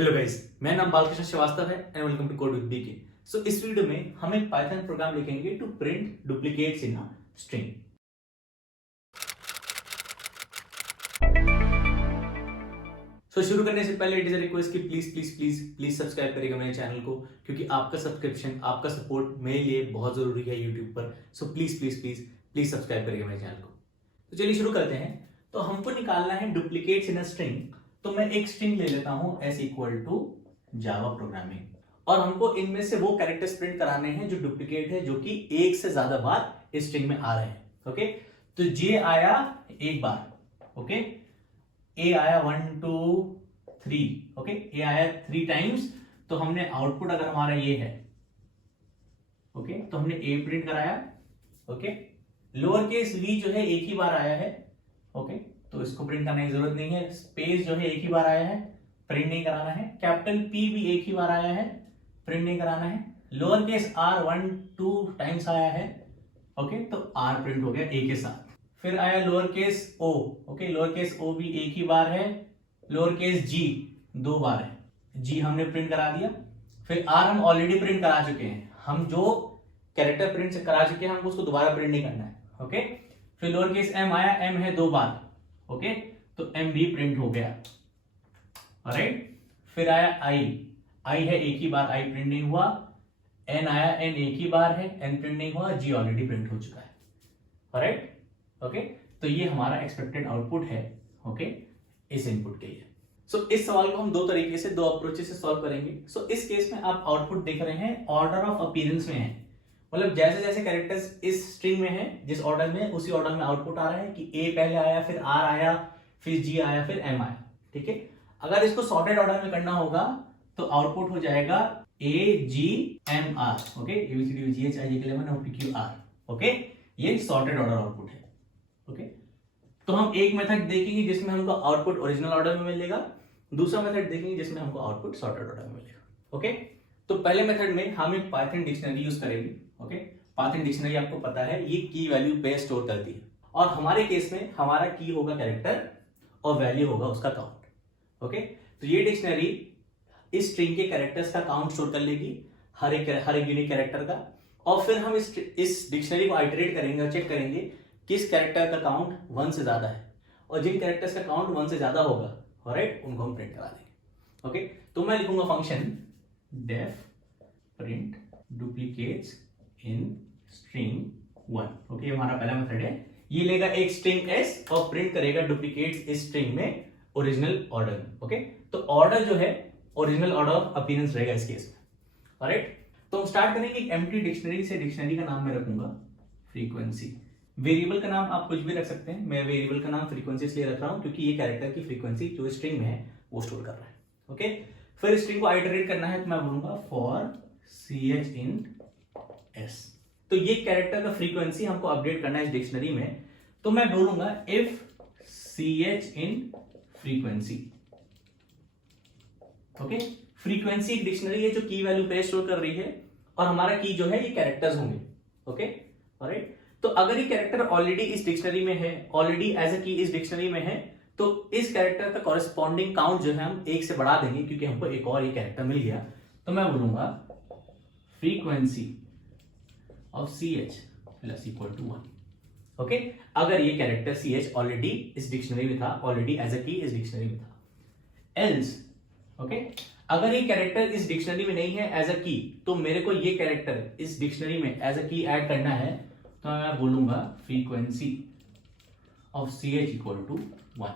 Hello guys, मेरा नाम बालकृष्ण श्रीवास्तव है and welcome to code with BK. So इस वीडियो में हम एक पाइथन प्रोग्राम लिखेंगे to print duplicates in a string. शुरू करने से पहले इट इज अ रिक्वेस्ट कि please please please please subscribe करिएगा मेरे चैनल को, क्योंकि आपका सब्सक्रिप्शन, आपका सपोर्ट मेरे लिए बहुत जरूरी है यूट्यूब पर। So please please please please subscribe करिएगा मेरे चैनल को। तो चलिए शुरू करते हैं। तो हमको निकालना है डुप्लीकेट्स इन अ स्ट्रिंग। तो मैं एक स्ट्रिंग ले लेता हूं S equal to Java programming, और हमको इनमें से वो कैरेक्टर्स प्रिंट कराने हैं जो डुप्लीकेट है, जो कि एक से ज्यादा बार इस स्ट्रिंग में आ रहे हैं। ओके, तो जे आया एक बार, ओके, ए आया 1 2 3, ओके, ए आया 3 टाइम्स। तो हमने आउटपुट अगर हमारा ये है, ओके, तो हमने ए प्रिंट कराया, ओके। लोअर केस वी जो है एक ही बार आया है, ओके, तो इसको प्रिंट करने की जरूरत नहीं है। स्पेस जो है एक ही बार आया है, प्रिंट नहीं कराना है। कैपिटल पी भी एक ही बार आया है, प्रिंट नहीं कराना है। लोअर केस आर 1 2 टाइम्स आया है, ओके, तो आर प्रिंट हो गया ए के साथ। फिर आया लोअर केस ओ, ओके, लोअर केस ओ भी एक ही बार है। लोअर केस जी 2 बार है, जी हमने प्रिंट करा दिया। फिर आर हम ऑलरेडी प्रिंट करा चुके हैं, हम जो कैरेक्टर प्रिंट करा चुके हैं हमको उसको दोबारा प्रिंट नहीं करना है, ओके। फिर लोअर केस एम आया, एम है 2 बार, ओके, तो एम भी प्रिंट हो गया, ऑलराइट। फिर आया आई, आई है एक ही बार, आई प्रिंट नहीं हुआ। एन आया, एन एक ही बार है, एन प्रिंट नहीं हुआ। जी ऑलरेडी प्रिंट हो चुका है, ऑलराइट, ओके। तो ये हमारा एक्सपेक्टेड आउटपुट है, ओके, इस इनपुट के लिए। इस सवाल को हम दो तरीके से, दो अप्रोचेस से सॉल्व करेंगे। इस केस में आप आउटपुट देख रहे हैं ऑर्डर ऑफ अपीयरेंस में है, मतलब जैसे जैसे कैरेक्टर्स इस स्ट्रिंग में है, जिस ऑर्डर में, उसी ऑर्डर में आउटपुट आ रहा है कि ए पहले आया, फिर आर आया, फिर जी आया, फिर एम आया, ठीक है। अगर इसको सॉर्टेड ऑर्डर में करना होगा तो आउटपुट हो जाएगा A G M R, okay, A B C D G H I J K 11 और पी क्यू आर, ओके। ये सॉर्टेड ऑर्डर आउटपुट है, ओके। तो हम एक मेथड देखेंगे जिसमें हमको आउटपुट ओरिजिनल ऑर्डर में मिलेगा, दूसरा मेथड देखेंगे जिसमें हमको आउटपुट सॉर्टेड ऑर्डर में मिलेगा, ओके। तो पहले मेथड में हम एक पाइथन डिक्शनरी यूज करेंगे, ओके। पाइथन डिक्शनरी आपको पता है ये की वैल्यू पे स्टोर करती है, और हमारे केस में हमारा की होगा कैरेक्टर और वैल्यू होगा उसका काउंट, ओके। तो ये डिक्शनरी इस स्ट्रिंग के कैरेक्टर्स का काउंट स्टोर कर लेगी, हर एक यूनिक कैरेक्टर का, और फिर हम इस डिक्शनरी को आइटरेट करेंगे और चेक करेंगे किस कैरेक्टर का काउंट 1 से ज्यादा है, और जिन कैरेक्टर्स का काउंट 1 से ज्यादा होगा, ऑलराइट, उनको हम प्रिंट करा देंगे, ओके। तो मैं लिखूंगा function def print duplicates in string 1, okay, हमारा पहला मेथड है। ये लेगा एक स्ट्रिंग एस और प्रिंट करेगा डुप्लीकेट्स इस स्ट्रिंग में ओरिजिनल ऑर्डर में, ओके। तो ऑर्डर जो है ओरिजिनल ऑर्डर ऑफ अपीयरेंस रहेगा इस केस में, ऑलराइट। तो हम स्टार्ट करेंगे एक एम्प्टी डिक्शनरी से। डिक्शनरी का नाम मैं रखूंगा फ्रीक्वेंसी। वेरिएबल का नाम आप कुछ भी रख सकते हैं, मैं वेरिएबल का नाम फ्रीक्वेंसी इसलिए रख रहा हूं क्योंकि ये कैरेक्टर की फ्रीक्वेंसी जो स्ट्रिंग में है वो स्टोर कर रहा है, ओके। फिर स्ट्रिंग को आइटरेट करना है, तो मैं बोलूंगा फॉर ch इन s। तो ये कैरेक्टर का फ्रीक्वेंसी हमको अपडेट करना है इस डिक्शनरी में, तो मैं बोलूंगा if ch in frequency, okay. Frequency एक डिक्शनरी है जो की वैल्यू पे स्टोर कर रही है, और हमारा की जो है ये कैरेक्टर्स होंगे, ओके, ऑलराइट। तो अगर ये कैरेक्टर ऑलरेडी इस डिक्शनरी में है, ऑलरेडी एज अ की इस डिक्शनरी में है, तो इस कैरेक्टर का कॉरेस्पॉन्डिंग काउंट जो है हम 1 से बढ़ा देंगे, क्योंकि हमको एक और ये कैरेक्टर मिल गया। तो मैं बोलूंगा frequency of ch plus equal to 1, okay. अगर ये कैरेक्टर ch ऑलरेडी इस डिक्शनरी में था, ऑलरेडी एज अ की इस डिक्शनरी में था। एल्स, ओके, अगर ये कैरेक्टर इस डिक्शनरी में नहीं है एज अ की, तो मेरे को ये कैरेक्टर इस डिक्शनरी में एज अ की ऐड करना है, तो मैं बोलूंगा frequency of ch equal to 1।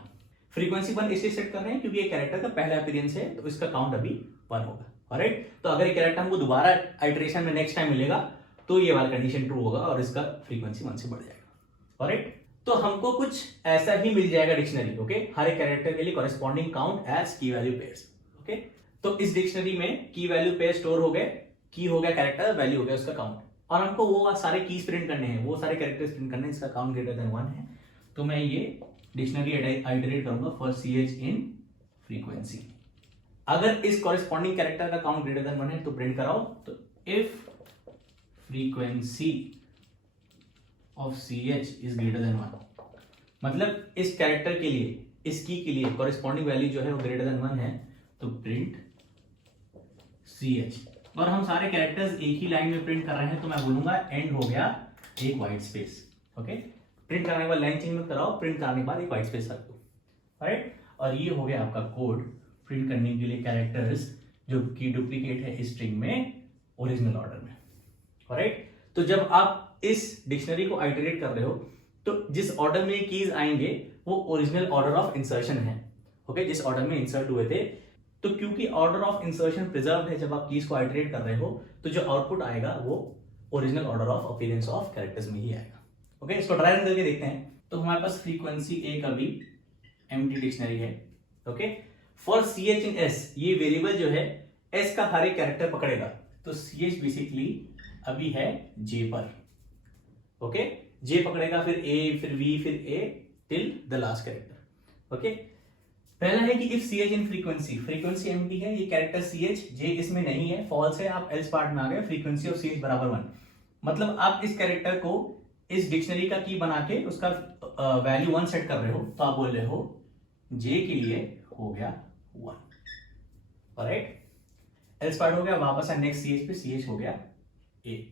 Frequency 1 इसलिए सेट कर रहे हैं क्योंकि ये कैरेक्टर का पहला अपीयरेंस है, तो इसका काउंट अभी 1 होगा, ऑलराइट। तो अगर ये कैरेक्टर हमको दोबारा आइटरेशन में नेक्स्ट टाइम मिलेगा तो ये वाला कंडीशन ट्रू होगा और इसका फ्रीक्वेंसी 1 से बढ़ जाएगा, ऑलराइट। तो हमको कुछ ऐसा ही मिल जाएगा डिक्शनरी, ओके, हर एक कैरेक्टर के लिए कॉरेस्पॉन्डिंग काउंट एज की वैल्यू पेयर्स, ओके। तो इस डिक्शनरी में की वैल्यू पेयर स्टोर हो गए, की हो गया कैरेक्टर, वैल्यू हो गया उसका काउंट, और हमको वो सारे कीज प्रिंट करने हैं, वो सारे कैरेक्टर्स प्रिंट करने हैं, इसका काउंट ग्रेटर देन 1 है। तो मैं ये डिक्शनरी आइटरेट करूंगा फॉर ch इन फ्रीक्वेंसी। अगर इस कॉरेस्पॉन्डिंग कैरेक्टर का काउंट ग्रेटर देन 1 है तो प्रिंट कराओ, तो if frequency of ch is greater than 1, मतलब इस कैरेक्टर के लिए, इस की के लिए कॉरेस्पॉन्डिंग वैल्यू जो है वो ग्रेटर देन 1 है, तो प्रिंट CH, और हम सारे कैरेक्टर्स एक ही लाइन में प्रिंट कर रहे हैं, तो मैं बोलूंगा एंड हो गया एक व्हाइट स्पेस। ओके, प्रिंट करने के बाद लाइन चेंज मत कराओ, प्रिंट करने के बाद एक व्हाइट स्पेस रख दो, राइट। और ये हो गया आपका कोड प्रिंट करने के लिए कैरेक्टर्स जो कि डुप्लीकेट है स्ट्रिंग में ओरिजिनल ऑर्डर में, राइट। तो जब आप इस डिक्शनरी को आइटरेट कर रहे हो तो जिस ऑर्डर में कीज आएंगे वो ओरिजिनल ऑर्डर ऑफ इंसर्शन है, ओके, जिस ऑर्डर में इंसर्ट हुए थे। तो क्योंकि ऑर्डर ऑफ इंसर्शन प्रिजर्व है, जब आप कीज को आइटरेट कर रहे हो तो जो आउटपुट आएगा वो original order of appearance of characters में ही आएगा। ओके, इसको ट्राई करके देखते हैं। तो हमारे पास फ्रीक्वेंसी ए का भी एम्प्टी डिक्शनरी है। Okay, for CH in S, ये वेरिएबल जो है S का हर एक कैरेक्टर पकड़ेगा, तो CH बेसिकली अभी है J पर। ओके, J पकड़ेगा, फिर A, फिर V, फिर A till the last character. Okay, पहला है कि if CH in frequency, frequency empty है, ये कैरेक्टर CH, J इसमें नहीं है, फॉल्स है, आप एल्स पार्ट में आ गए, फ्रीक्वेंसी ऑफ CH बराबर 1। मतलब आप इस कैरेक्टर को इस डिक्शनरी का की बना के उसका वैल्यू 1 सेट कर रहे हो, तो आप बोल रहे हो J के लिए हो गया 1, राइट। एल्स पार्ट हो गया, वापस है नेक्स्ट CH पे, CH हो गया A।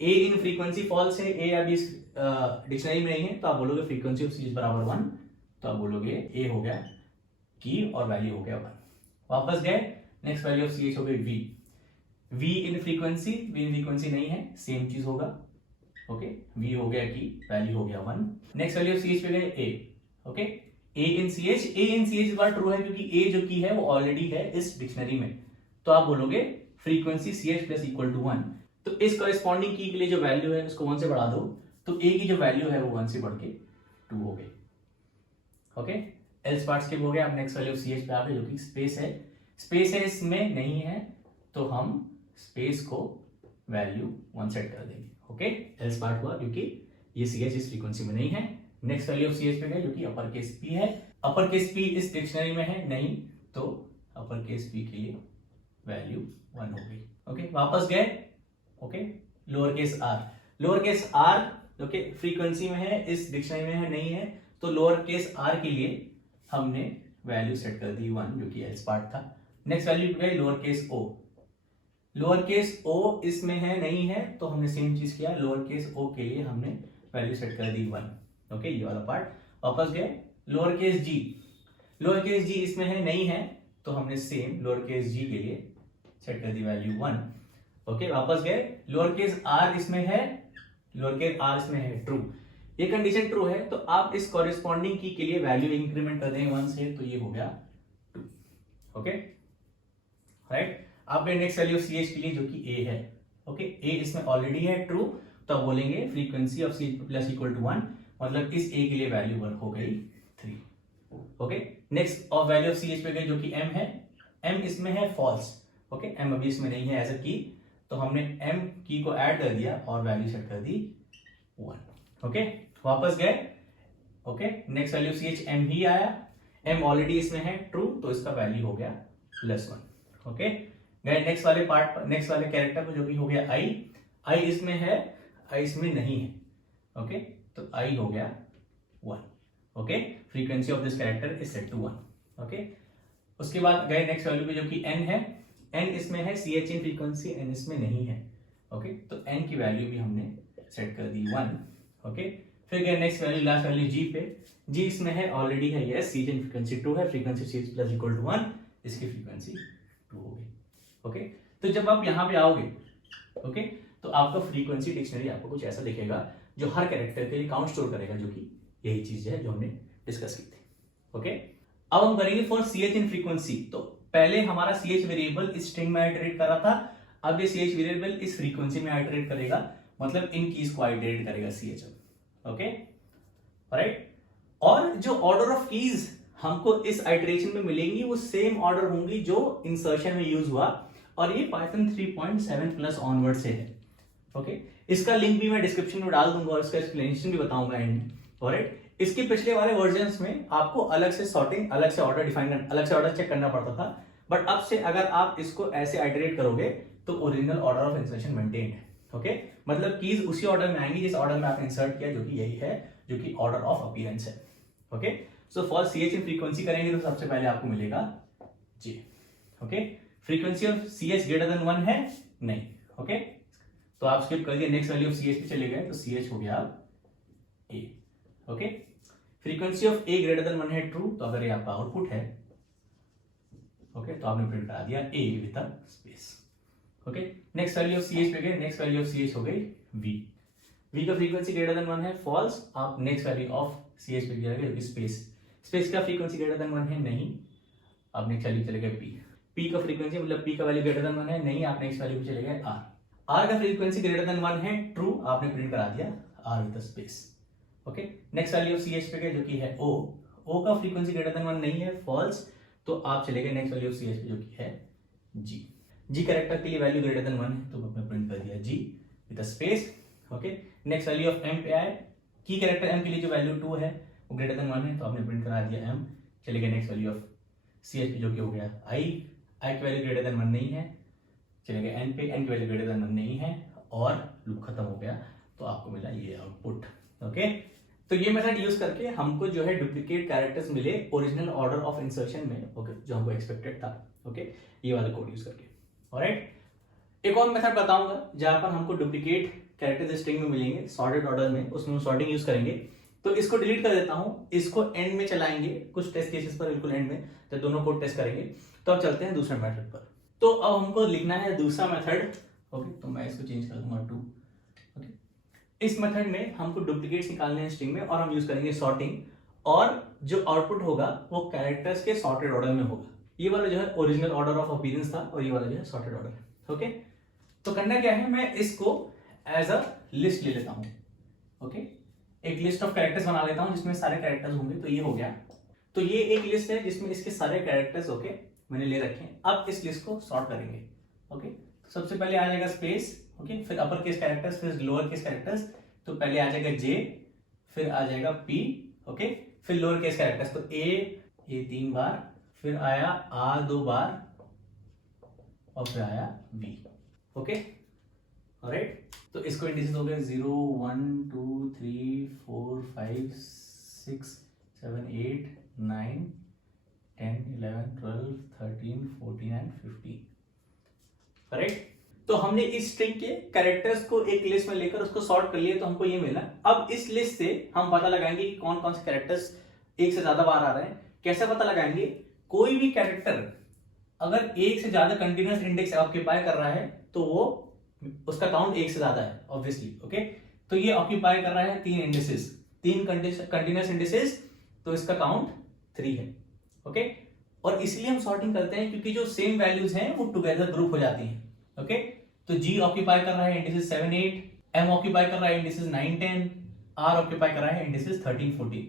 A in frequency false है, A अभी इस डिक्शनरी में नहीं है, तो आप बोलोगे फ्रीक्वेंसी ऑफ CH बराबर 1, तो आप बोलोगे A हो गया की और वैल्यू हो गया 1। वापस गए, नेक्स्ट वैल्यू ऑफ CH हो गई V। V in frequency, V in frequency नहीं है, सेम चीज होगा। ओके, V हो गया की वैल्यू हो गया 1। नेक्स्ट वैल्यू ऑफ CH पे गए A। Okay, A in CH, A in CH इस बार ट्रू है क्योंकि A जो की है वो ऑलरेडी है इस डिक्शनरी में, तो आप बोलोगे frequency CH plus equal to 1। तो इस कॉरेस्पॉन्डिंग की के लिए जो वैल्यू है उसको 1 से बढ़ा दो, तो A की जो वैल्यू है वो 1 से बढ़ के 2 हो गई। ओके, एल्स पार्ट स्किप हो गया, अब नेक्स्ट वैल्यू ऑफ CH पे आ गए जो कि स्पेस है। स्पेस है इसमें नहीं है, तो हम स्पेस को वैल्यू 1 सेट कर देंगे। ओके, एल्स पार्ट हुआ क्योंकि ये CH इस फ्रीक्वेंसी में नहीं है। नेक्स्ट वैल्यू ऑफ CH पे गए जो कि अपर केस P है, अपर केस P इस डिक्शनरी में है नहीं, तो अपर केस P के लिए वैल्यू 1 हो गई। ओके, वापस गए, okay, lower case R, lower case R okay frequency में है, इस डिक्शनरी में है नहीं है, तो लोअर केस R के लिए हमने वैल्यू सेट कर दी 1 जो कि एल्स पार्ट था। नेक्स्ट वैल्यू पे गए lower case O, lower case O इसमें है नहीं है, तो हमने सेम चीज किया, लोअर केस O के लिए हमने वैल्यू सेट कर दी 1। ओके, ये वाला पार्ट। वापस गए lower case G, lower case G इसमें है नहीं है, तो हमने सेम लोअर केस G के लिए सेट कर दी वैल्यू 1। ओके, वापस गए लोअर केस R इसमें है, लोअर केस R इसमें है ट्रू, ये कंडीशन ट्रू है, तो आप इस कॉरेस्पॉन्डिंग की के लिए वैल्यू इंक्रीमेंट कर देंगे 1 से, तो ये हो गया 2। Okay, right. आप नेक्स्ट वैल्यू ऑफ CH के लिए जो कि A है, ओके, A इसमें ऑलरेडी है ट्रू, तो आप बोलेंगे frequency of CH plus equal to 1, मतलब इस A के लिए वैल्यू 1 हो गई 3। Okay, next of value of CH पे गए जो कि M है, M इसमें है फॉल्स। ओके, M अभी इसमें नहीं है एज अ की, तो हमने M की को ऐड कर दिया और वैल्यू सेट कर दी 1। ओके, वापस गए, okay, next value CH M ही आया, M ऑलरेडी इसमें है ट्रू, तो इसका वैल्यू हो गया +1। ओके, गए नेक्स्ट वाले पार्ट, नेक्स्ट वाले कैरेक्टर को जो कि हो गया I इसमें है, I इसमें नहीं है। ओके, तो I हो गया 1। ओके, frequency of this character is set to 1। Okay, उसके बाद गए नेक्स्ट वैल्यू पे जो कि N है, N इसमें है, CH इन फ्रीक्वेंसी N इसमें नहीं है। ओके, तो N की वैल्यू भी हमने सेट कर दी 1। ओके, फिर गए next value, last value G पे, G इसमें है ऑलरेडी है, यस, CH इन फ्रीक्वेंसी 2 है, frequency CH plus equal to 1, इसकी फ्रीक्वेंसी 2 हो गई। ओके, तो जब आप यहां पे आओगे, ओके, तो आपका फ्रीक्वेंसी डिक्शनरी आपको कुछ ऐसा दिखेगा जो हर कैरेक्टर के लिए काउंट स्टोर करेगा, जो कि यही चीज है जो हमने डिस्कस की थी। ओके, अब हम करेंगे फॉर CH इन फ्रीक्वेंसी। तो पहले हमारा CH वेरिएबल इस स्ट्रिंग में आइटरेट कर रहा था, अब ये CH वेरिएबल इस फ्रीक्वेंसी में आइटरेट करेगा, मतलब इन कीज को आइटरेट करेगा CH। Okay, right. और जो ऑर्डर ऑफ कीज हमको इस आइटरेशन में मिलेंगी वो सेम ऑर्डर होंगी जो इंसर्शन में यूज हुआ, और ये पाइथन 3.7 प्लस ऑनवर्ड से है। ओके, इसका लिंक भी मैं डिस्क्रिप्शन में डाल दूंगा और इसका एक्सप्लेनेशन भी बताऊंगा एंड। ऑलराइट, इसके पिछले वाले वर्जन्स में आपको अलग से सॉर्टिंग, अलग से ऑर्डर डिफाइन, अलग से ऑर्डर चेक करना पड़ता था, बट अब से अगर आप इसको ऐसे आइटरेट करोगे तो original order of insertion maintain है। ओके, मतलब कीज उसी ऑर्डर में आएंगी जिस ऑर्डर में आपने इंसर्ट किया, जो कि यही है, जो कि ऑर्डर ऑफ अपीयरेंस है। Okay, so for CH in frequency करेंगे तो सबसे पहले आपको मिलेगा J। Okay, frequency of C H greater than 1 है नहीं, ओके तो आप स्किप कर दिए, next value of C H पे चले गए तो सी एच हो गया A, okay frequency of A greater than 1 है ट्रू, तो अगर ये आपका आउटपुट है ओके तो आपने प्रिंट करा दिया A with a space, okay next value of C H पे गए, next value of C H हो गई वी, वी का फ्रीक्वेंसी ग्रेटर देन 1 है फॉल्स, आप next value of C H पे गए स्पेस, स्पेस का फ्रीक्वेंसी ग्रेटर देन 1 है नहीं, आप नेक्स्ट वैल्यू चले गए पी, पी का फ्रीक्वेंसी मतलब पी का वैल्यू ग्रेटर देन 1 है नहीं, आप नेक्स्ट वैल्यू पे चले गए आर, आर का फ्रीक्वेंसी ग्रेटर देन 1 है ट्रू, आपने प्रिंट करा दिया R with space, okay next value of C H पे गए जो कि है ओ, ओ का फ्रीक्वेंसी ग्रेटर देन 1 नहीं है फॉल्स, तो आप चले गए next value of C H पे जो कि है जी, जी कैरेक्टर के लिए वैल्यू ग्रेटर देन 1 है तो आपने प्रिंट कर दिया G with space, okay next value of M पे आए, की कैरेक्टर एम के लिए जो वैल्यू 2 है वो ग्रेटर देन 1 है तो आपने प्रिंट करा दिया एम, चले गए next value of C H पे जो कि हो गया आई, आई की वैल्यू ग्रेटर देन 1 नहीं है, चले गए एन पे, एन की वैल्यू ग्रेटर देन 1 नहीं है और लूप खत्म हो गया, तो आपको मिला ये आउटपुट, ओके तो ये मेथड यूज करके हमको जो है डुप्लीकेट कैरेक्टर्स मिले ओरिजिनल ऑर्डर ऑफ इंसर्शन में, ओके जो हमको एक्सपेक्टेड था, ओके ये वाला कोड यूज करके, ऑलराइट एक और मेथड बताऊंगा जहां पर हमको डुप्लीकेट कैरेक्टर्स स्ट्रिंग में मिलेंगे सॉर्टेड ऑर्डर में, उसमें सॉर्टिंग यूज करेंगे, तो इसको डिलीट कर देता हूं, इसको एंड में चलाएंगे कुछ टेस्ट केसेस पर, बिल्कुल एंड में तो दोनों कोड टेस्ट करेंगे, तो अब चलते हैं दूसरे मेथड पर, तो अब हमको लिखना है दूसरा मेथड, ओके तो मैं इसको चेंज कर दूंगा टू, ओके इस मेथड में हमको डुप्लीकेट्स निकालने हैं स्ट्रिंग में और हम यूज करेंगे सॉर्टिंग, और जो आउटपुट होगा वो कैरेक्टर्स के सॉर्टेड ऑर्डर में होगा, ये वाला जो है ओरिजिनल ऑर्डर ऑफ अपीयरेंस था और ये वाला जो है सॉर्टेड ऑर्डर, ओके तो करना क्या है, मैं इसको एज अ लिस्ट ले लेता हूं, ओके एक लिस्ट ऑफ कैरेक्टर्स बना लेता हूं जिसमें सारे कैरेक्टर्स होंगे, तो ये हो गया, तो ये एक लिस्ट है जिसमें इसके सारे कैरेक्टर्स ओके मैंने ले रखे हैं, अब इस लिस्ट को सॉर्ट करेंगे, ओके तो सबसे पहले आ जाएगा स्पेस, ओके फिर अपर केस कैरेक्टर्स, फिर लोअर केस कैरेक्टर्स, तो पहले आ जाएगा जे, फिर आ जाएगा पी, ओके फिर लोअर केस कैरेक्टर्स, तो ए 3 बार, फिर आया आर 2 बार और फिर आया वी, ओके ऑलराइट तो इसको इंडिसेस हो गए 0 1 2 3 4 5 6 7 8 9 10 11 12 13 14 एंड 15, करेक्ट तो हमने इस स्ट्रिंग के कैरेक्टर्स को एक लिस्ट में लेकर उसको सॉर्ट कर लिया, तो हमको ये मिला, अब इस लिस्ट से हम पता लगाएंगे कि कौन कौन से कैरेक्टर्स एक से ज्यादा बार आ रहे हैं, कैसे पता लगाएंगे, कोई भी कैरेक्टर अगर एक से ज्यादा कंटिन्यूअस इंडेक्स ऑक्यूपाई कर रहा है तो वो उसका काउंट एक से ज्यादा है ऑब्वियसली, ओके तो ये ऑक्यूपाई कर रहा है 3 इंडिसेस, 3 कंटिन्यूअस इंडिसेस, तो इसका काउंट 3 है, ओके और इसलिए हम सॉर्टिंग करते हैं क्योंकि जो सेम वैल्यूज हैं वो टुगेदर ग्रुप हो जाती हैं, ओके तो G ऑक्यूपाई कर रहा है इंडिसेस 7 8, M ऑक्यूपाई कर रहा है इंडिसेस 9 10, R ऑक्यूपाई कर रहा है इंडिसेस 13 14,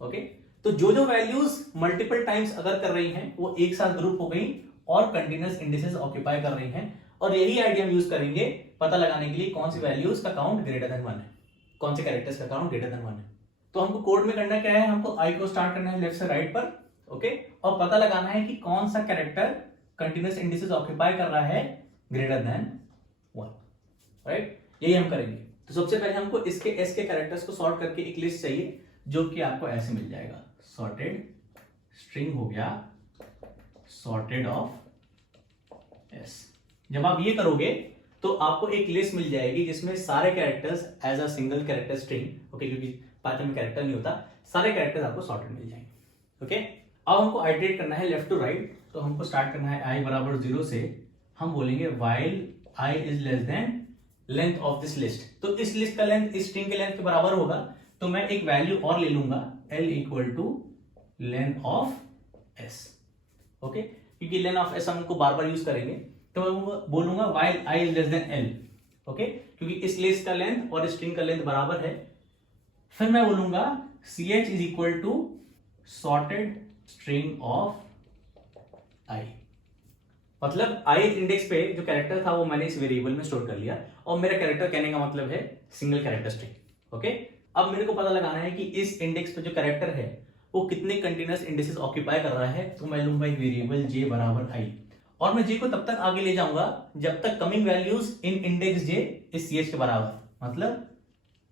ओके तो जो वैल्यूज मल्टीपल टाइम्स अगर कर रही हैं वो एक साथ ग्रुप हो गई और कंटिन्यूअस इंडिसेस ऑक्यूपाई कर रही हैं, और यही आइडिया हम यूज करेंगे पता लगाने के लिए कौन सी वैल्यूज का काउंट ग्रेटर देन 1 है, कौन से कैरेक्टर्स का काउंट ग्रेटर देन 1 है, तो हमको कोड में करना क्या है, हमको आई को स्टार्ट करना है लेफ्ट से राइट पर, ओके और पता लगाना है कि कौन सा कैरेक्टर कंटिन्यूअस इंडिसेस ऑक्यूपाई कर रहा है ग्रेटर देन 1, राइट यही हम करेंगे, तो सबसे पहले हमको इसके एस के कैरेक्टर्स को सॉर्ट करके एक लिस्ट चाहिए जो कि आपको ऐसे मिल जाएगा, सॉर्टेड स्ट्रिंग हो गया सॉर्टेड ऑफ एस, जब आप ये करोगे तो आपको एक लिस्ट मिल जाएगी जिसमें सारे characters as a single character string, okay क्योंकि पाइथन में कैरेक्टर नहीं होता, सारे कैरेक्टर्स आपको सॉर्टेड मिल जाएंगे, ओके अब हमको आइटरेट करना है लेफ्ट टू राइट, तो हमको स्टार्ट करना है i बराबर 0 से, हम बोलेंगे while i is less than length of this list, तो इस लिस्ट का लेंथ इस स्ट्रिंग के लेंथ के बराबर होगा, तो मैं एक वैल्यू और ले लूंगा l equal to length of s, okay क्योंकि लेंथ ऑफ s हमको बार बार यूज करेंगे, तो मैं बोलूंगा while i is less than l, okay क्योंकि इस लिस्ट का लेंथ और स्ट्रिंग का लेंथ बराबर है, फिर मैं बोलूंगा ch is equal to sorted string of i, मतलब i इंडेक्स पे जो कैरेक्टर था वो मैंने इस वेरिएबल में स्टोर कर लिया, और मेरा कैरेक्टर कहने का मतलब है सिंगल कैरेक्टर स्ट्रिंग, ओके अब मेरे को पता लगाना है कि इस इंडेक्स पे जो कैरेक्टर है वो कितने कंटिन्यूअस इंडिसेस ऑक्यूपाई कर रहा है, तो मैं लूंगा एक वेरिएबल j बराबर i, और मैं j को तब तक आगे ले जाऊंगा जब तक coming values in index j इस ch के बराबर, मतलब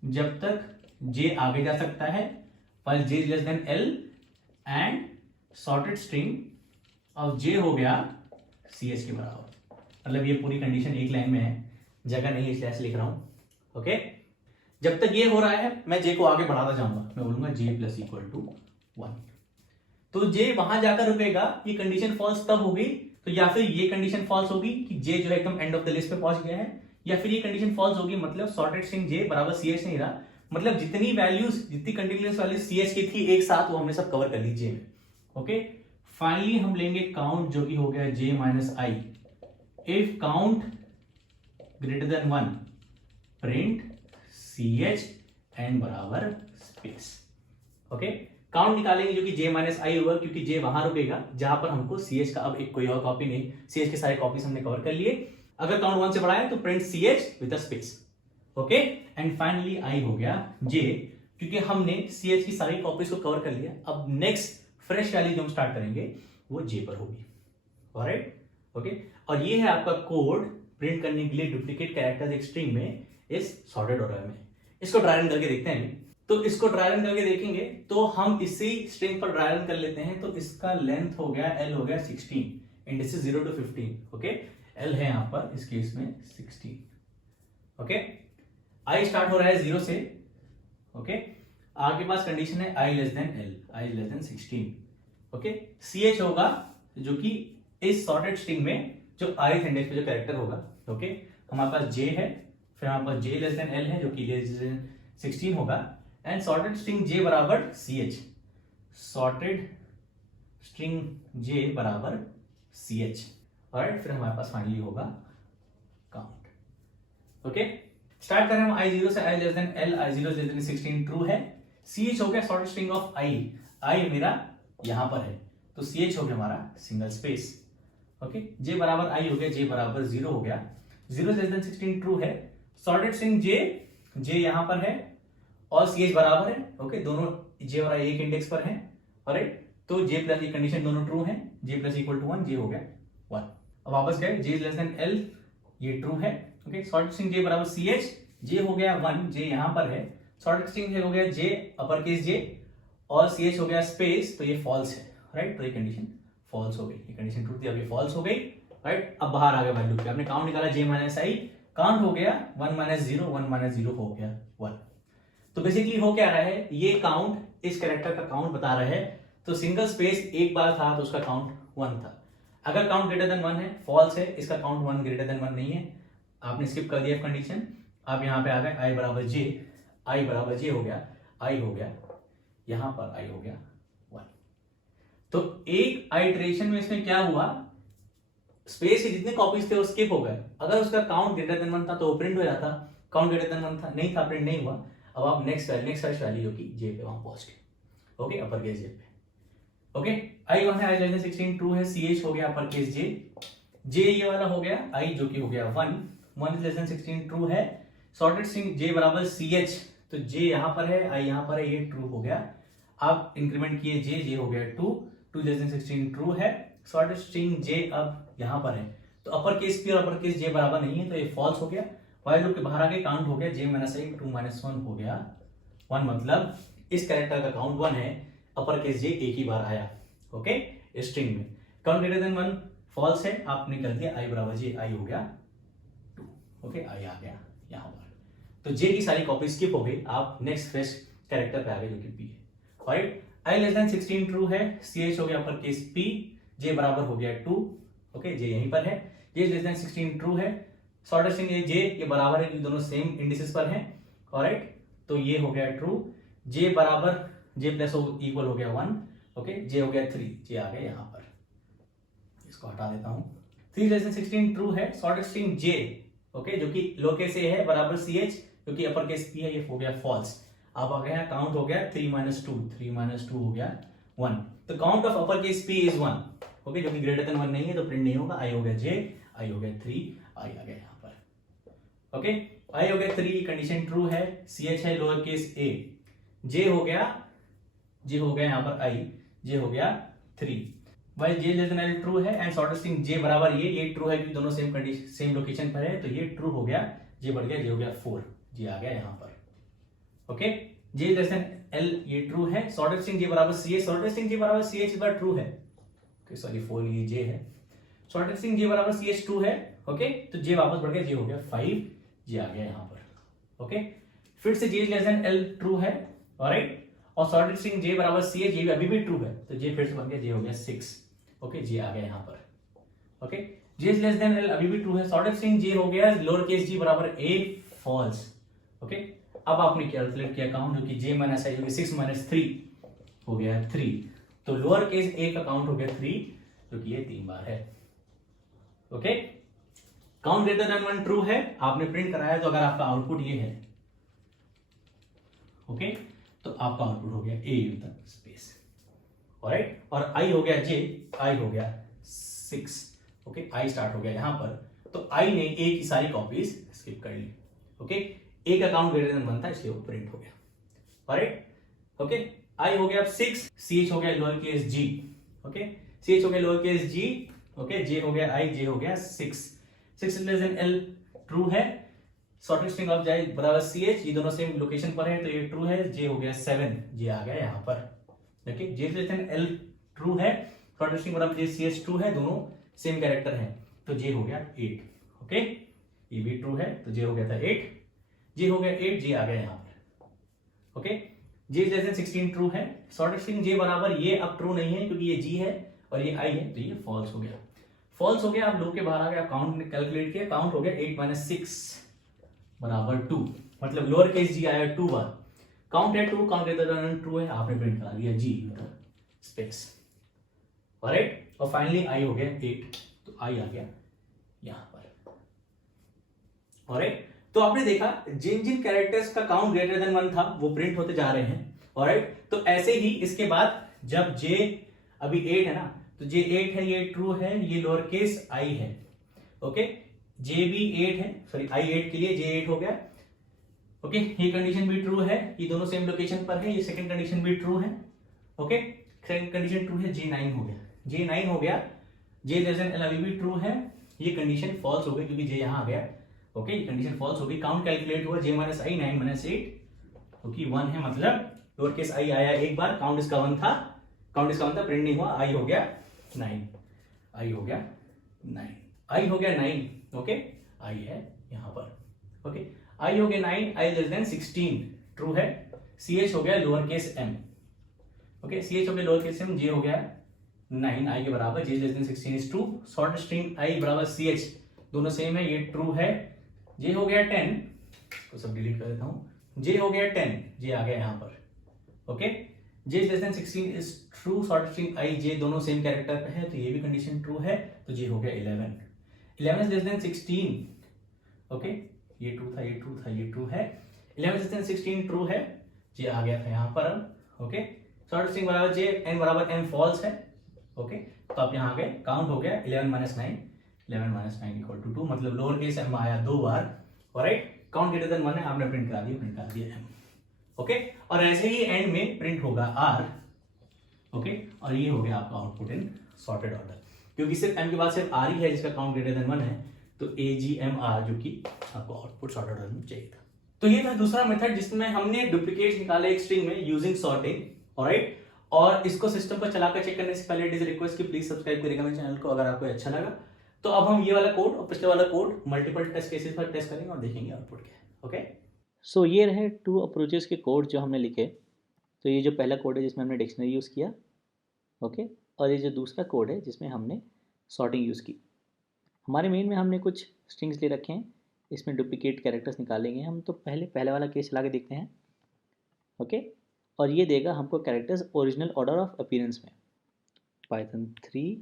जब तक j आगे जा सकता है while j is less than l and sorted string और जे हो गया सी एच के बराबर। मतलब ये पूरी कंडीशन एक लाइन में है, जगह नहीं इसलिए ऐसे लिख रहा हूं। ओके, जब तक ये हो रहा है मैं जे को आगे बढ़ाता जाऊंगा, मैं बोलूंगा जे प्लस इक्वल टू 1। तो जे वहां जाकर रुकेगा, ये कंडीशन फॉल्स तब होगी, तो या फिर ये कंडीशन फॉल्स होगी कि जे जो है एकदम एंड ऑफ द लिस्ट पे पहुंच गया है, या फिर ये कंडीशन फॉल्स होगी मतलब सॉर्टेड स्ट्रिंग जे बराबर सी एच नहीं रहा, मतलब जितनी वैल्यूज, जितनी कंटिन्यूअस वैल्यू सी एच की थी एक साथ, वो हमने सब कवर कर ली जे में। ओके, फाइनली हम लेंगे काउंट जो कि हो गया J minus I. If count greater than 1 print C H and बराबर स्पेस। ओके, काउंट निकालेंगे जो कि जे माइनस आई होगा, क्योंकि जे वहां रुकेगा जहां पर हमको सी एच का अब एक कोई और कॉपी नहीं, सी एच के सारे कॉपीज हमने कवर कर लिए। अगर काउंट 1 से बड़ा है तो print C H with a space. Okay, and finally I हो गया जे, क्योंकि हमने सी एच की सारी कॉपीज को कवर कर लिया। अब नेक्स्ट फ्रेश वैल्यू जो हम स्टार्ट करेंगे वो जे पर होगी। ऑलराइट, ओके, और ये है आपका कोड प्रिंट करने के लिए डुप्लीकेट कैरेक्टर्स एक स्ट्रिंग में इस सॉर्टेड ऑर्डर में। इसको ड्राई रन करके देखते हैं। तो इसको ड्राई रन करके देखेंगे तो हम इसी स्ट्रिंग पर ड्राई रन कर लेते हैं। तो इसका लेंथ हो गया एल हो गया 16 and this is 0 to 15। Okay, L है यहां पर इस केस में 16। ओके, आई स्टार्ट हो रहा है 0 से। ओके, आपके पास कंडीशन है I less than L, I less than 16। Okay, C H होगा जो कि इस सॉर्टेड स्ट्रिंग में जो आई इंडेक्स पे जो कैरेक्टर होगा। ओके, हमारे पास जे है, फिर हमारे पास जे लेस देन एल है जो कि लेस देन 16 होगा, एंड सॉर्टेड स्ट्रिंग जे बराबर सी एच, सॉर्टेड स्ट्रिंग जे बराबर सी एच। ऑलराइट, फिर हमारे पास फाइनली होगा काउंट। ओके, स्टार्ट करें हम i0 से, i less than l, i0 less than 16 true है। ch हो गया सॉर्टेड स्ट्रिंग ऑफ i मेरा यहां पर है, तो ch हो गया हमारा सिंगल स्पेस। ओके, j बराबर i हो गया, j बराबर 0 हो गया, 0 लेस देन 16 ट्रू है। सॉर्टेड स्ट्रिंग j यहां पर है और ch बराबर है। ओके, दोनों j और i एक इंडेक्स पर है। ऑलराइट, तो j प्लस, ये कंडीशन दोनों ट्रू है, j plus equal to 1, j हो गया 1। अब वापस गए, j लेस देन l, ये ट्रू है। ओके, सॉर्टेड स्ट्रिंग j बराबर ch, j हो गया 1, j यहां पर है। सॉर्टेड स्ट्रिंग हो गया j अपर केस j और ch हो गया स्पेस, तो ये फॉल्स है। राइट, तो ये कंडीशन फॉल्स हो गई, ये कंडीशन ट्रू थी, अब ये फॉल्स हो गई। राइट, अब बाहर आ गया वैल्यू पे, आपने काउंट निकाला j माइनस आई, काउंट हो गया 1 माइनस 0, 1 माइनस 0 हो गया 1। तो बेसिकली हो क्या रहा है, ये काउंट इस कैरेक्टर का काउंट बता रहा है। तो सिंगल स्पेस एक बार था तो उसका काउंट 1 था। अगर काउंट ग्रेटर देन 1 है, फॉल्स है, इसका काउंट 1 ग्रेटर देन 1 नहीं है, आपने स्किप कर दिया कंडीशन। आप यहां पे आ गए, आई बराबर जे, आई बराबर जे हो गया, आई हो गया यहां पर, आई हो गया 1। तो एक आइटरेशन में इसमें क्या हुआ, स्पेस के जितने कॉपीज थे वो स्किप हो गए। अगर उसका काउंट ग्रेटर देन 1 था तो वो प्रिंट हो जाता, काउंट ग्रेटर देन 1 था नहीं था, प्रिंट नहीं हुआ। अब आप नेक्स्ट वैल्यू जो कि जे पे वहां पहुंच गए। ओके, अपर केस जे पे। ओके, आई 1 है, आई लेस देन 16 ट्रू है, सी एच हो गया अपर केस जे ये वाला हो गया, आई जो कि हो गया 1, 1 लेस देन 16 ट्रू है। सॉर्टेड स्ट्रिंग जे बराबर सी एच, तो जे यहां पर है, आई यहां पर है, ये ट्रू हो गया। आप इंक्रीमेंट किए जे हो गया 2, 2 लेस देन 16 ट्रू है। सॉर्टेड स्ट्रिंग जे अब यहां पर है, तो अपर केस पी और अपर केस जे बराबर नहीं है, तो ये फॉल्स हो गया। वाइल लूप के बाहर आके काउंट हो गया जे माइनस आई, 2 माइनस 1 हो गया 1, मतलब इस कैरेक्टर का काउंट 1 है, अपर केस जे एक ही बार आया। ओके, स्ट्रिंग में काउंट ग्रेटर देन 1 फॉल्स है, आपने कर दिया आई बराबर जे, आई हो गया 2। ओके, आई आ गया यहां पर, तो जे की सारी कॉपी स्किप हो गई, आप नेक्स्ट फ्रेश कैरेक्टर पे आ गए जो कि पी है। राइट, आई लेस देन 16 ट्रू है, सी एच हो गया अपर केस पी, जे बराबर हो गया 2। ओके, जे यहीं पर है, जे लेस देन 16 ट्रू है। सॉर्टेड स्ट्रिंग जे ये बराबर है, दोनों सेम इंडिसेस पर हैं। ऑलराइट, तो ये हो गया ट्रू, जे बराबर जे प्लस इक्वल हो गया 1। ओके, जे हो गया 3, जे आ गया यहां पर, इसको हटा देता हूं। 3 लेस देन 16 ट्रू है। सॉर्टेड स्ट्रिंग जे, ओके, जो कि लोअर केस ए है बराबर सी एच, जो कि अपर केस पी है, ये हो गया फॉल्स। आप आ गए, काउंट हो गया 3 माइनस 2, 3 माइनस 2 हो गया 1। तो count of upper case P is 1। Okay, जो कि ग्रेटर देन 1 नहीं है तो प्रिंट नहीं होगा। आई हो गया जे, आई हो गया 3, आई आ गया यहां पर। ओके, आई हो गया 3, कंडीशन ट्रू है। सी एच है लोअर केस ए, जे हो गया यहां पर आई, जे हो गया 3। वाइल जे लेस देन एल ट्रू है एंड सॉर्टेड स्ट्रिंग जे बराबर ये ट्रू है क्योंकि दोनों सेम कंडीशन सेम लोकेशन पर है, तो ये ट्रू हो गया, जे बढ़ गया, जे हो गया 4, जे आ गया यहां पर। Okay, J less than L ये ट्रू है। सॉर्टेड स्ट्रिंग जे बराबर सी एच, सॉर्टेड स्ट्रिंग जे बराबर सी एच इस बार ट्रू है। ओके सॉरी 4 ये जे है, शॉर्टेस्ट स्ट्रिंग जे बराबर CH2 है। ओके तो जे वापस बढ़ गया, जे हो गया 5, जे आ गया यहाँ पर। ओके फिर से जे लेस देन एल ट्रू है, ऑलराइट, और शॉर्टेस्ट स्ट्रिंग जे बराबर CH, ये अभी भी ट्रू है, तो जे फिर से बन गया, जे हो गया 6। ओके जे आ गया यहाँ पर। Okay J less than L अभी भी ट्रू है, शॉर्टेस्ट स्ट्रिंग जे हो गया लोअर केस जी बराबर ए, फॉल्स। ओके अब आपने कैलकुलेट किया काउंट, जो कि जे माइनस आई, जो कि 6 माइनस 3 हो गया 3, तो लोअर केस ए का काउंट हो गया 3, जो कि ये 3 बार है। Okay count greater than 1 true है, आपने प्रिंट कराया, तो अगर आपका आउटपुट ये है, ओके तो आपका आउटपुट हो गया ए इन द स्पेस, ऑलराइट, और आई हो गया जे, आई हो गया 6। ओके आई स्टार्ट हो गया यहां पर, तो आई ने ए की सारी कॉपीज स्किप कर ली। ओके ए का काउंट ग्रेटर देन 1 था, इसलिए वो प्रिंट हो गया, ऑलराइट। ओके आई हो गया अब 6, CH हो गया लोअर केस जी, ओके CH हो गया लोअर केस जी, ओके जे हो गया आई, जे हो गया 6 लेस देन एल ट्रू है, शॉर्टेस्ट स्ट्रिंग ऑफ जे बराबर CH, ये दोनों सेम लोकेशन पर है, तो ये ट्रू है, जे हो गया 7, जे आ गया यहाँ पर। Okay J less than L true है, शॉर्टेस्ट स्ट्रिंग बराबर जे CH ट्रू है, दोनों सेम कैरेक्टर है, तो जे हो गया 8। ओके ये भी ट्रू है, तो जे हो गया था 8, जे हो गया 8, जे आ गया यहाँ पर। Okay J less than 16 true है, शॉर्टेस्ट स्ट्रिंग जे बराबर ये अब ट्रू नहीं है, क्योंकि ये जी है और ये आई है, तो ये फॉल्स हो गया। फॉल्स हो गया, आप लूप के बाहर आ गया, काउंट कैलकुलेट किया, काउंट हो गया 8 माइनस 6 बराबर 2, मतलब लोअर केस जी आया 2 बार, काउंट है 2, काउंट ग्रेटर देन ट्रू है, आपने प्रिंट करा दिया जी स्पेस, ऑलराइट, और फाइनली आई हो गया 8, तो आई आ गया यहां पर, ऑलराइट। तो आपने देखा जिन जिन कैरेक्टर्स का काउंट ग्रेटर देन 1 था वो प्रिंट होते जा रहे हैं, ऑलराइट। तो ऐसे ही इसके बाद जब जे अभी 8 है ना, तो जे 8 है, ये ट्रू है, ये लोअर केस आई है, ओके जे भी 8 है, सॉरी आई 8 के लिए जे 8 हो गया, ओके ये कंडीशन भी ट्रू है, ये दोनों सेम लोकेशन पर है, ये सेकंड कंडीशन भी ट्रू है, ओके सेकंड कंडीशन ट्रू है, जे 9 हो गया, जे 9 हो गया, जे लेस देन एल अभी भी ट्रू है, ये कंडीशन फॉल्स हो गई क्योंकि जे यहां आ गया, ओके ये कंडीशन फॉल्स हो गई, काउंट कैलकुलेट हुआ, जे माइनस आई 9 माइनस 8, ओके 1 है, मतलब लोअर केस आई आया एक बार, काउंट इसका 1 था, प्रिंट नहीं हुआ, आई हो गया 9, आई हो गया 9, आई हो गया 9, ओके आई है यहां पर, ओके आई हो गया 9, आई लेस देन 16 ट्रू है, CH हो गया lower case m, okay CH हो गया लोअर केस m, जे हो गया 9 आई के बराबर, J less than 16 is true, short string I बराबर CH दोनों सेम है, ये ट्रू है, जे हो गया 10, तो सब डिलीट कर देता हूं, जे हो गया 10, जे आ गया यहां पर, okay J less than 16 is true, short string I J दोनों सेम कैरेक्टर पे है, तो ये भी कंडीशन ट्रू है, तो जे हो गया 11 लेस देन 16, ओके ये ट्रू था, ये ट्रू था, ये ट्रू है, 11 लेस देन 16 ट्रू है, जे आ गया था यहां पर अब, ओके शॉर्ट स्ट्रिंग बराबर जे n बराबर m फॉल्स है, ओके तो आप यहां आ गए, काउंट हो गया 11 माइनस 9, 11 माइनस 9 इक्वल टू 2, मतलब लोअर केस m आया 2 बार, ऑलराइट, काउंट ग्रेटर देन 1 है, आपने प्रिंट करा दिया m, ओके और ऐसे ही एंड में प्रिंट होगा r, ओके और ये हो गया आपका आउटपुट इन सॉर्टेड ऑर्डर, क्योंकि सिर्फ m के बाद सिर्फ r ही है जिसका काउंट ग्रेटर देन 1 है, तो AGMR जो कि आपको आउटपुट सॉर्टेड ऑर्डर में चाहिए था। तो ये था दूसरा मेथड जिसमें हमने डुप्लीकेट्स निकाले एक स्ट्रिंग में यूजिंग सॉर्टिंग, ऑलराइट, और इसको सिस्टम पर चलाकर चेक करने से पहले इट इज रिक्वेस्ट कि प्लीज सब्सक्राइब करिएगा मेरे चैनल को अगर आपको अच्छा लगा। तो अब हम ये वाला कोड और पिछले वाला कोड मल्टीपल टेस्ट केसेस पर टेस्ट करेंगे और देखेंगे आउटपुट क्या है, ओके। सो ये रहे 2 अप्रोचेस के कोड जो हमने लिखे। तो ये जो पहला कोड है जिसमें हमने डिक्शनरी यूज़ किया, ओके, और ये जो दूसरा कोड है जिसमें हमने सॉर्टिंग यूज़ की। हमारे मेन में हमने कुछ स्ट्रिंग्स ले रखे हैं, इसमें डुप्लीकेट कैरेक्टर्स निकालेंगे हम। तो पहले वाला केस चला के देखते हैं, ओके, और ये देगा हमको characters original order of appearance में, पाइथन 3,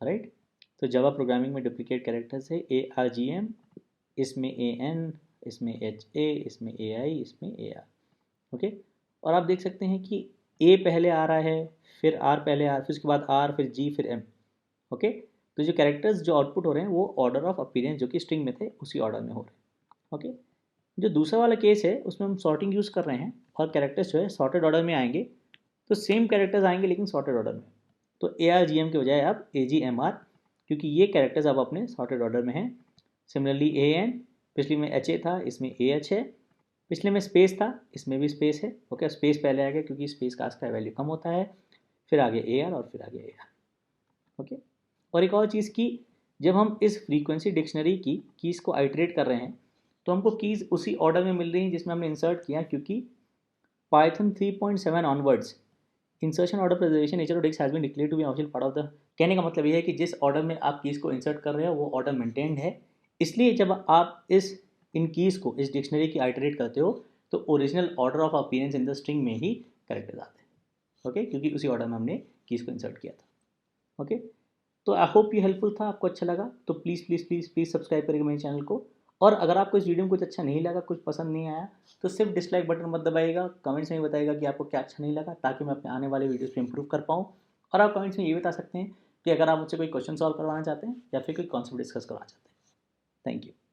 राइट। तो जावा प्रोग्रामिंग में डुप्लीकेट कैरेक्टर्स है ARGM, इसमें AN, इसमें HA, इसमें AI, इसमें AR, ओके। और आप देख सकते हैं कि A पहले आ रहा है, फिर R पहले आ, फिर उसके बाद R, फिर G, फिर M, ओके। तो जो कैरेक्टर्स जो आउटपुट हो रहे हैं वो ऑर्डर ऑफ अपीयरेंस जो कि स्ट्रिंग में थे उसी ऑर्डर में हो रहे हैं, ओके। जो दूसरा वाला केस है उसमें हम सॉर्टिंग यूज़ कर रहे हैं और कैरेक्टर्स जो है सॉर्टेड ऑर्डर में आएंगे, तो सेम कैरेक्टर्स आएंगे लेकिन सॉर्टेड ऑर्डर में। तो ARGM के बजाय आप AGMR, क्योंकि ये कैरेक्टर्स अब अपने सॉर्टेड ऑर्डर में हैं। सिमिलरली AN, पिछले में HA था, इसमें AH है, पिछले में स्पेस था, इसमें भी स्पेस है, ओके। स्पेस पहले आ गया क्योंकि स्पेस का वैल्यू कम होता है, फिर आगे AR और फिर आगे AR, ओके। और एक और चीज़ कि जब हम इस फ्रीक्वेंसी डिक्शनरी की कीज़ को आइटरेट कर रहे हैं तो हमको कीज़ उसी ऑर्डर में मिल रही हैं जिसमें हमने इंसर्ट किया, क्योंकि Python 3.7 onwards insertion order preservation nature of डिस्क has been declared to be optional part of the. कहने का मतलब ये है कि जिस ऑर्डर में आप कीज़ को इंसर्ट कर रहे हो वो ऑर्डर मेंटेन्ड है, इसलिए जब आप इन कीज़ को इस डिक्शनरी की आइटरेट करते हो तो original order of appearance in the string में ही करेक्टर्स आते हैं। ओके, क्योंकि उसी ऑर्डर में हमने कीज़ को इंसर्ट किया था। ओके, तो आई होप ये हेल्पफुल था, आपको अच्छा लगा तो please please please please subscribe करिएगा मेरे चैनल को। और अगर आपको इस वीडियो में कुछ अच्छा नहीं लगा, कुछ पसंद नहीं आया, तो सिर्फ डिसलाइक बटन मत दबाइएगा, कमेंट्स में बताइएगा कि आपको क्या अच्छा नहीं लगा, ताकि मैं अपने आने वाले वीडियोस पे इंप्रूव कर पाऊँ। और आप कमेंट्स में ये बता सकते हैं कि अगर आप मुझसे कोई क्वेश्चन सॉल्व करवाना चाहते हैं या फिर कोई कॉन्सेप्ट डिस्कस करवाना चाहते हैं। Thank you.